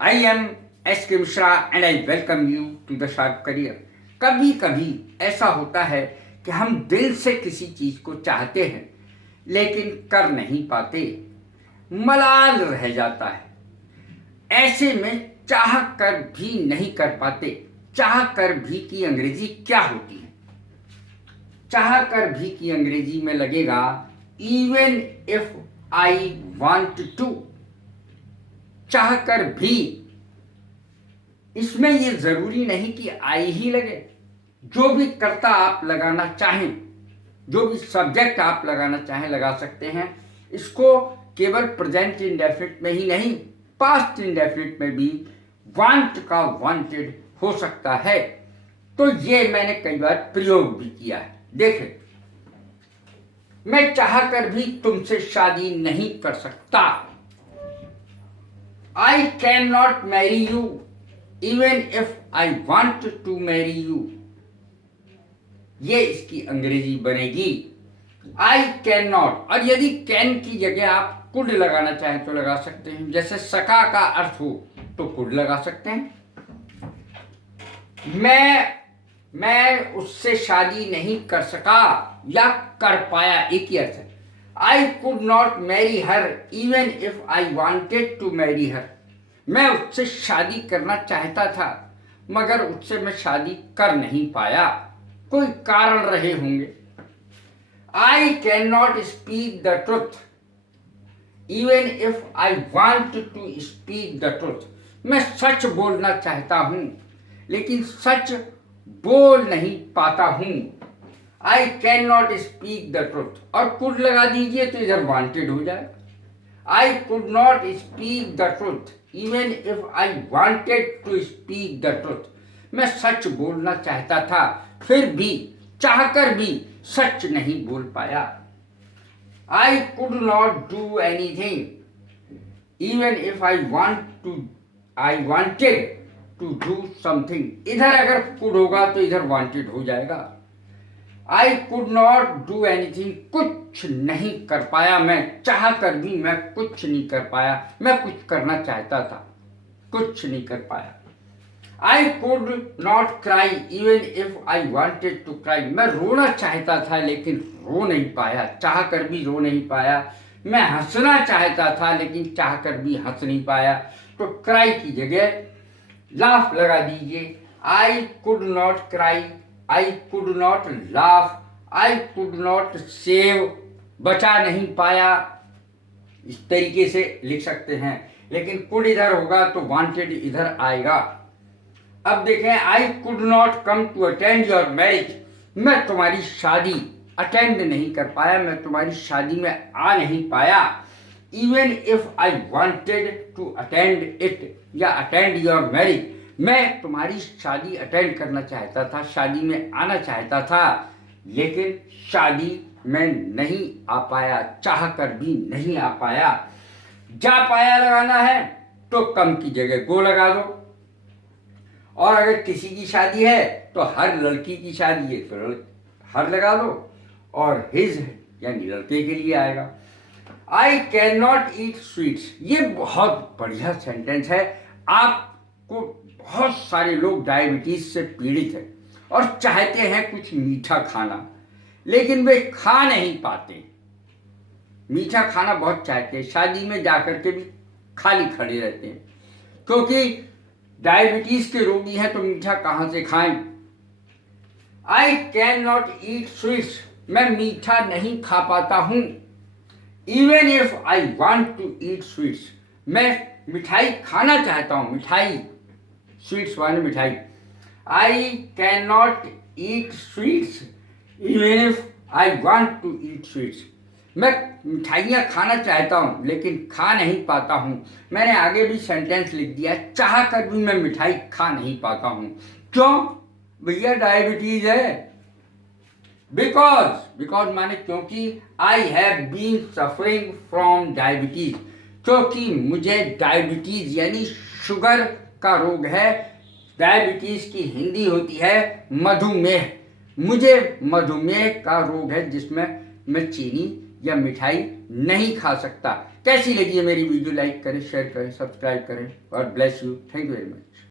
I am S.K. Mishra and I welcome you to the Sharp Career. कभी कभी ऐसा होता है कि हम दिल से किसी चीज़ को चाहते हैं लेकिन कर नहीं पाते, मलाल रह जाता है। ऐसे में चाह कर भी नहीं कर पाते। चाह कर भी की अंग्रेजी क्या होती है? चाह कर भी की अंग्रेजी में लगेगा even if I want to. चाह कर भी, इसमें ये जरूरी नहीं कि आई ही लगे। जो भी कर्ता आप लगाना चाहें, जो भी सब्जेक्ट आप लगाना चाहें लगा सकते हैं। इसको केवल प्रेजेंट इंडेफिनिट में ही नहीं, पास्ट इंडेफिनिट में भी वांट का वांटेड हो सकता है। तो ये मैंने कई बार प्रयोग भी किया है। देखें, मैं चाहकर भी तुमसे शादी नहीं कर सकता। I cannot marry you even if I want to marry you। ये इसकी अंग्रेजी बनेगी I cannot। और यदि can की जगह आप could लगाना चाहें तो लगा सकते हैं। जैसे सका का अर्थ हो तो could लगा सकते हैं। मैं उससे शादी नहीं कर सका या कर पाया, एक ही अर्थ है। I could not marry her even if I wanted to marry her। मैं उससे शादी करना चाहता था मगर उससे मैं शादी कर नहीं पाया, कोई कारण रहे होंगे। I cannot speak the truth even if I want to speak the truth। मैं सच बोलना चाहता हूं लेकिन सच बोल नहीं पाता हूं। I cannot speak the truth। और could लगा दीजिए तो इधर wanted हो जाएगा। I could not speak the truth even if I wanted to speak the truth। मैं सच बोलना चाहता था फिर भी, चाहकर भी सच नहीं बोल पाया। I could not do anything even if I wanted to do something। इधर अगर could होगा तो इधर wanted हो जाएगा। I could not do anything। कुछ नहीं कर पाया मैं, चाह कर भी मैं कुछ नहीं कर पाया। मैं कुछ करना चाहता था, कुछ नहीं कर पाया। I could not cry even if I wanted to cry। मैं रोना चाहता था लेकिन रो नहीं पाया, चाह कर भी रो नहीं पाया। मैं हंसना चाहता था लेकिन चाह कर भी हंस नहीं पाया। तो cry की जगह laugh लगा दीजिए। I could not cry, I could not laugh, I could not save। बचा नहीं पाया, इस तरीके से लिख सकते हैं। लेकिन could इधर होगा तो wanted इधर आएगा। अब देखें, I could not come to attend your marriage। मैं तुम्हारी शादी अटेंड नहीं कर पाया, मैं तुम्हारी शादी में आ नहीं पाया। Even if I wanted to attend it या attend your marriage। मैं तुम्हारी शादी अटेंड करना चाहता था, शादी में आना चाहता था लेकिन शादी में नहीं आ पाया, चाह कर भी नहीं आ पाया। जा पाया लगाना है तो कम की जगह गो लगा दो। और अगर किसी की शादी है तो हर लड़की की शादी है तो हर लगा दो, और हिज यानी लड़के के लिए आएगा। आई कैन नॉट ईट स्वीट्स। ये बहुत बढ़िया सेंटेंस है। आपको बहुत सारे लोग डायबिटीज से पीड़ित हैं और चाहते हैं कुछ मीठा खाना लेकिन वे खा नहीं पाते। मीठा खाना बहुत चाहते हैं, शादी में जाकर के भी खाली खड़े रहते हैं क्योंकि डायबिटीज के रोगी हैं तो मीठा कहां से खाएं। I can not eat sweets. मैं मीठा नहीं खा पाता हूं। Even if I want to eat sweets. मैं मिठाई खाना चाहता हूं, मिठाई, स्वीट्स वाली मिठाई। I can not eat sweets even if I want to eat sweets. मैं मिठाइयाँ खाना चाहता हूँ लेकिन खा नहीं पाता हूँ। मैंने आगे भी सेंटेंस लिख दिया, चाह कर भी मैं मिठाई खा नहीं पाता हूँ। क्यों भैया? डायबिटीज है। बिकॉज माने क्योंकि I have been suffering from diabetes. क्योंकि मुझे डायबिटीज यानी शुगर का रोग है। डायबिटीज की हिंदी होती है मधुमेह। मुझे मधुमेह का रोग है जिसमें मैं चीनी या मिठाई नहीं खा सकता। कैसी लगी है मेरी वीडियो? लाइक करें, शेयर करें, सब्सक्राइब करें। God bless you. Thank you very much.